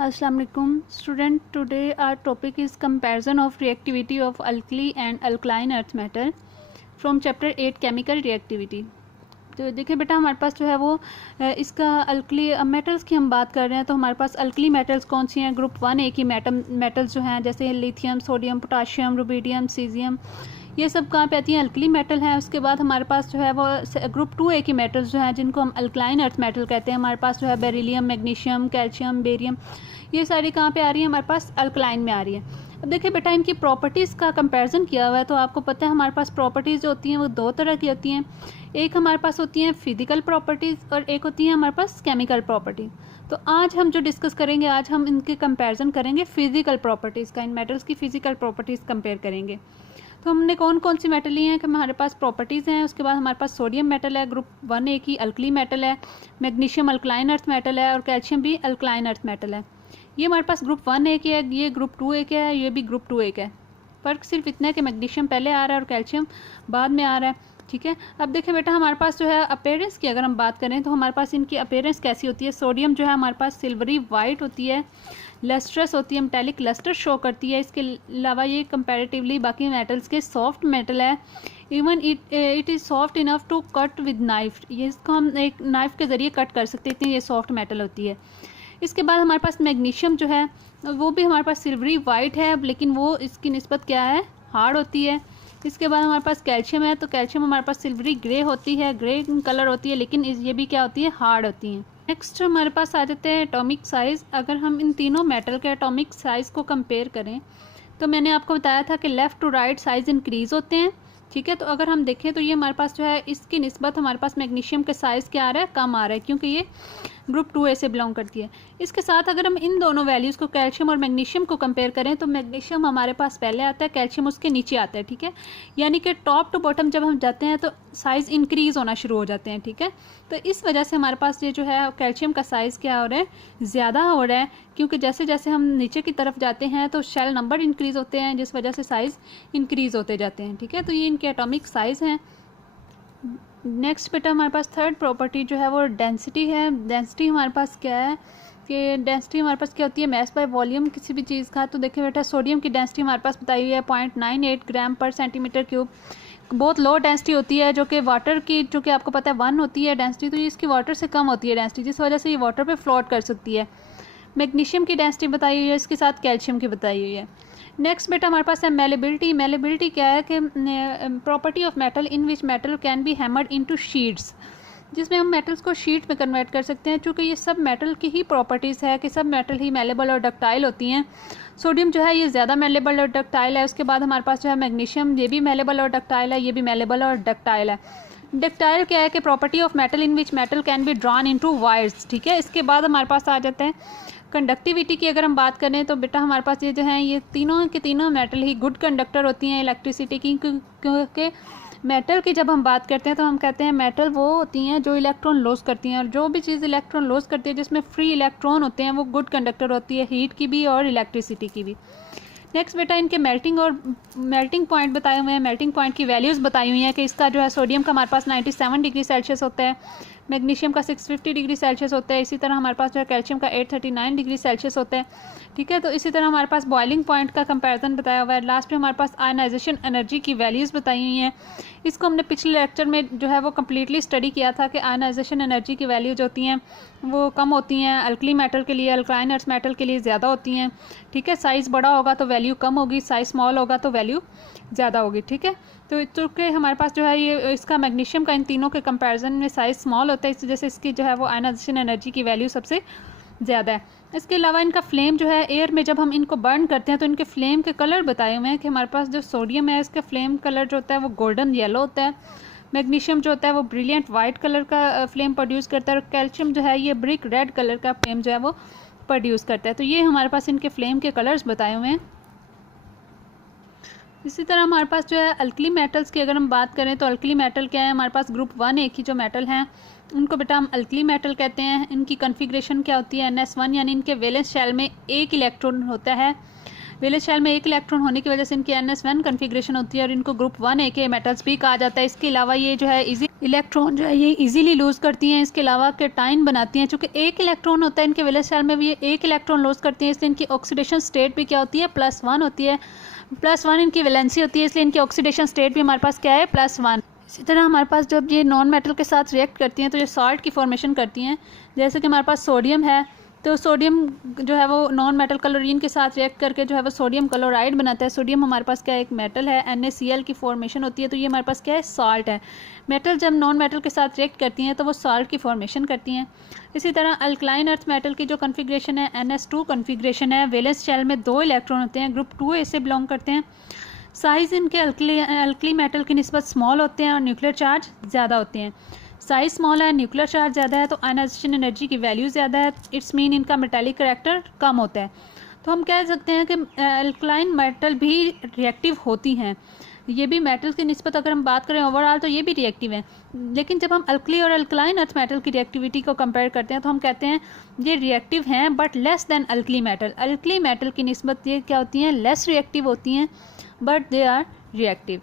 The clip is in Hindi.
Assalamu alaikum student. Today our topic is comparison of reactivity of alkali and alkaline earth metal from chapter 8 chemical reactivity. तो देखिए बेटा हमारे पास जो है वो इसका अल्कली मेटल्स की हम बात कर रहे हैं। तो हमारे पास अल्कली मेटल्स कौन सी हैं? ग्रुप 1 की मेटल्स जो हैं जैसे lithium, sodium, potassium, rubidium, caesium, ये सब कहाँ पे आती हैं? अल्कली मेटल हैं। उसके बाद हमारे पास जो है वो ग्रुप 2 की मेटल्स जो हैं जिनको हम अल्कलाइन अर्थ मेटल कहते हैं। हमारे पास जो है बेरिलियम, मैग्नीशियम, कैल्शियम, बेरियम, ये सारी कहाँ पे आ रही है? हमारे पास अल्कलाइन में आ रही है। अब देखिए बेटा इनकी प्रॉपर्टीज़ का कंपैरिजन किया हुआ है। तो आपको पता है हमारे पास प्रॉपर्टीज़ जो होती हैं वो दो तरह की होती हैं। एक हमारे पास होती हैं फिजिकल प्रॉपर्टीज़ और एक होती है हमारे पास केमिकल प्रॉपर्टी। तो आज हम जो डिस्कस करेंगे, आज हम इनके कंपैरिजन करेंगे फिजिकल प्रॉपर्टीज़ का। इन मेटल्स की फिजिकल प्रॉपर्टीज़ कंपेयर करेंगे। तो हमने कौन कौन सी मेटल ली हैं कि हमारे पास प्रॉपर्टीज़ हैं। उसके बाद हमारे पास सोडियम मेटल है, ग्रुप 1 की अल्कली मेटल है, मैग्नीशियम अल्कलाइन अर्थ मेटल है और कैल्शियम भी अल्कलाइन अर्थ मेटल है। ये हमारे पास ग्रुप 1 की है, ये ग्रुप 2 का है, ये भी ग्रुप 2 का है। फ़र्क सिर्फ इतना है कि मैग्नीशियम पहले आ रहा है और कैल्शियम बाद में आ रहा है। ठीक है, अब देखें बेटा हमारे पास जो है अपीयरेंस की अगर हम बात करें तो हमारे पास इनकी अपीयरेंस कैसी होती है? सोडियम जो है हमारे पास सिल्वरी वाइट होती है, लस्ट्रस होती है, मेटालिक लस्टर शो करती है। इसके अलावा ये कंपैरेटिवली बाकी मेटल्स के सॉफ्ट मेटल है। Even it is soft enough to cut with knife, ये इसको हम एक नाइफ के ज़रिए कट कर सकते हैं, इतनी ये सॉफ्ट मेटल होती है। इसके बाद हमारे पास मैग्नीशियम जो है वो भी हमारे पास सिल्वरी वाइट है, लेकिन वो इसकी निस्बत क्या है? हार्ड होती है। इसके बाद हमारे पास कैल्शियम है, तो कैल्शियम हमारे पास सिल्वरी ग्रे होती है, ग्रे कलर होती है, लेकिन ये भी क्या होती है? हार्ड होती हैं। नेक्स्ट हमारे पास आ जाते हैं एटॉमिक साइज़। अगर हम इन तीनों मेटल के एटॉमिक साइज़ को कंपेयर करें तो मैंने आपको बताया था कि left to right size increase होते हैं। ठीक है, तो अगर हम देखें तो ये हमारे पास जो है इसकी निस्बत हमारे पास मैग्नीशियम के साइज़ क्या आ रहा है? कम आ रहा है, क्योंकि ये ग्रुप 2 से बिलोंग करती है। इसके साथ अगर हम इन दोनों वैल्यूज़ को कैल्शियम और मैग्नीशियम को कंपेयर करें तो मैग्नीशियम हमारे पास पहले आता है, कैल्शियम उसके नीचे आता है। ठीक है, यानी कि टॉप टू बॉटम जब हम जाते हैं तो साइज़ इंक्रीज़ होना शुरू हो जाते हैं। ठीक है, तो इस वजह से हमारे पास ये जो है कैल्शियम का साइज़ क्या हो रहा है? ज़्यादा हो रहा है, क्योंकि जैसे जैसे हम नीचे की तरफ जाते हैं तो शेल नंबर इंक्रीज़ होते हैं, जिस वजह से साइज़ इंक्रीज़ होते जाते हैं। ठीक है, तो ये इनके एटॉमिक साइज़ हैं। नेक्स्ट बेटा हमारे पास थर्ड प्रॉपर्टी जो है वो डेंसिटी है। डेंसिटी हमारे पास क्या है कि डेंसिटी हमारे पास क्या होती है? मैस बाय वॉल्यूम किसी भी चीज़ का। तो देखिए बेटा सोडियम की डेंसिटी हमारे पास बताई हुई है 0.98 ग्राम पर सेंटीमीटर क्यूब। बहुत लो डेंसिटी होती है, जो कि वाटर की, जो कि आपको पता है 1 होती है डेंसिटी, तो ये इसकी वाटर से कम होती है डेंसिटी, जिस वजह से ये वाटर पे फ्लोट कर सकती है। मैग्नीशियम की डेंसिटी बताई हुई है, इसके साथ कैल्शियम की बताई हुई है। नेक्स्ट बेटा हमारे पास है मेलेबिलिटी। मेलेबिलिटी क्या है कि property of metal in which metal can be hammered into sheets, जिसमें हम मेटल्स को शीट में कन्वर्ट कर सकते हैं। चूँकि ये सब मेटल की ही प्रॉपर्टीज़ है कि सब मेटल ही मेलेबल और डक्टाइल होती हैं। सोडियम जो है ये ज़्यादा मेलेबल और डक्टाइल है। उसके बाद हमारे पास जो है मैग्नीशियम, ये भी मेलेबल और डक्टाइल है, ये भी मेलेबल और डक्टाइल है। डक्टाइल क्या है कि property of metal in which metal can be drawn into wires. ठीक है, इसके बाद हमारे पास आ जाते हैं कंडक्टिविटी की। अगर हम बात करें तो बेटा हमारे पास ये जो है ये तीनों के तीनों मेटल ही गुड कंडक्टर होती हैं इलेक्ट्रिसिटी की, क्योंकि मेटल की जब हम बात करते हैं तो हम कहते हैं मेटल वो होती हैं जो इलेक्ट्रॉन लॉस करती हैं, और जो भी चीज़ इलेक्ट्रॉन लॉस करती है जिसमें फ्री इलेक्ट्रॉन होते हैं वो गुड कंडक्टर होती है, हीट की भी और इलेक्ट्रिसिटी की भी। नेक्स्ट बेटा इनके मेल्टिंग पॉइंट बताए हुए हैं, मेल्टिंग पॉइंट की वैल्यूज़ बताई हुई हैं कि इसका जो है सोडियम का हमारे पास 97 डिग्री सेल्सियस होता है, मैग्नीशियम का 650 डिग्री सेल्सियस होता है, इसी तरह हमारे पास जो है कैल्शियम का 839 डिग्री सेल्सियस होता है। ठीक है, तो इसी तरह हमारे पास बॉइलिंग पॉइंट का कंपैरिजन बताया हुआ है। लास्ट में हमारे पास आयनाइजेशन एनर्जी की वैल्यूज़ बताई हुई हैं। इसको हमने पिछले लेक्चर में जो है वो कम्प्लीटली स्टडी किया था कि आयनाइजेशन एनर्जी की वैल्यू जो होती हैं वो कम होती हैं अल्कली मेटल के लिए, अल्कलाइन अर्थ मेटल के लिए ज़्यादा होती हैं। ठीक है, साइज़ बड़ा होगा तो वैल्यू कम होगी, साइज़ स्मॉल होगा तो वैल्यू ज़्यादा होगी। ठीक है, तो चूँकि हमारे पास जो है ये इसका मैग्नीशियम का इन तीनों के कंपैरिजन में साइज़ स्मॉल होता है, इस वजह से इसकी जो है वो आयनाइजेशन एनर्जी की वैल्यू सबसे ज़्यादा है। इसके अलावा इनका फ्लेम जो है एयर में जब हम इनको बर्न करते हैं तो इनके फ्लेम के कलर बताए हुए हैं कि हमारे पास जो सोडियम है इसका फ्लेम कलर जो होता है वो गोल्डन येलो होता है, मैग्नीशियम जो होता है वो ब्रिलियंट वाइट कलर का फ्लेम प्रोड्यूस करता है, और कैल्शियम जो है ये ब्रिक रेड कलर का फ्लेम जो है वो प्रोड्यूस करता है। तो ये हमारे पास इनके फ्लेम के कलर्स बताए हुए हैं। इसी तरह हमारे पास जो है अल्कली मेटल्स की अगर हम बात करें तो अल्कली मेटल क्या है? हमारे पास ग्रुप 1 की जो मेटल हैं उनको बेटा हम अल्कली मेटल कहते हैं। इनकी कन्फिग्रेशन क्या होती है? NS1, यानी इनके वैलेंस शेल में एक इलेक्ट्रॉन होता है, वैलेंस शेल में एक इलेक्ट्रॉन होने की वजह से इनकी NS1 कन्फिग्रेशन होती है और इनको ग्रुप 1A के मेटल्स भी कहा जाता है। इसके अलावा ये जो है इलेक्ट्रॉन जो है ये इजीली लूज करती हैं। इसके अलावा केटाइन बनाती हैं। चूँकि एक इलेक्ट्रॉन होता है इनके वैलेंस शेल में भी, ये एक इलेक्ट्रॉन लूज करती हैं, इसलिए इनकी ऑक्सीडेशन स्टेट भी क्या होती है, +1 होती है। +1 इनकी वैलेंसी होती है, इसलिए इनकी ऑक्सीडेशन स्टेट भी हमारे पास क्या है, +1। इसी तरह हमारे पास जब ये नॉन मेटल के साथ रिएक्ट करती हैं तो ये सॉल्ट की फॉर्मेशन करती हैं। जैसे कि हमारे पास सोडियम है, तो सोडियम जो है वो नॉन मेटल क्लोरीन के साथ रिएक्ट करके जो है वो सोडियम क्लोराइड बनाता है। सोडियम हमारे पास क्या है, एक मेटल है, NaCl की फॉर्मेशन होती है, तो ये हमारे पास क्या है, सॉल्ट है। मेटल जब नॉन मेटल के साथ रिएक्ट करती हैं तो वो सॉल्ट की फॉर्मेशन करती हैं। इसी तरह अल्कलाइन अर्थ मेटल की जो कन्फिग्रेशन है NS2 कन्फिग्रेशन है। वैलेंस शेल में 2 इलेक्ट्रॉन होते हैं, ग्रुप 2A से बिलोंग करते हैं। साइज़ इनके अल्कली मेटल की निस्बत स्मॉल होते हैं और न्यूक्लियर चार्ज ज़्यादा होते हैं। साइज़ स्मॉल है, न्यूक्लियर चार्ज ज़्यादा है, तो आयनाइजेशन एनर्जी की वैल्यू ज़्यादा है। इट्स मीन इनका मेटालिक करैक्टर कम होता है। तो हम कह सकते हैं कि अल्कलाइन मेटल भी रिएक्टिव होती हैं। ये भी मेटल की निस्बत अगर हम बात करें ओवरऑल तो ये भी रिएक्टिव हैं। लेकिन जब हम अल्कली और अल्कलाइन अर्थ मेटल की रिएक्टिविटी को कंपेयर करते हैं तो हम कहते हैं ये रिएक्टिव हैं but less than alkali metal. Alkali metal की निस्बत ये क्या होती हैं, लेस रिएक्टिव होती हैं, बट दे आर रिएक्टिव।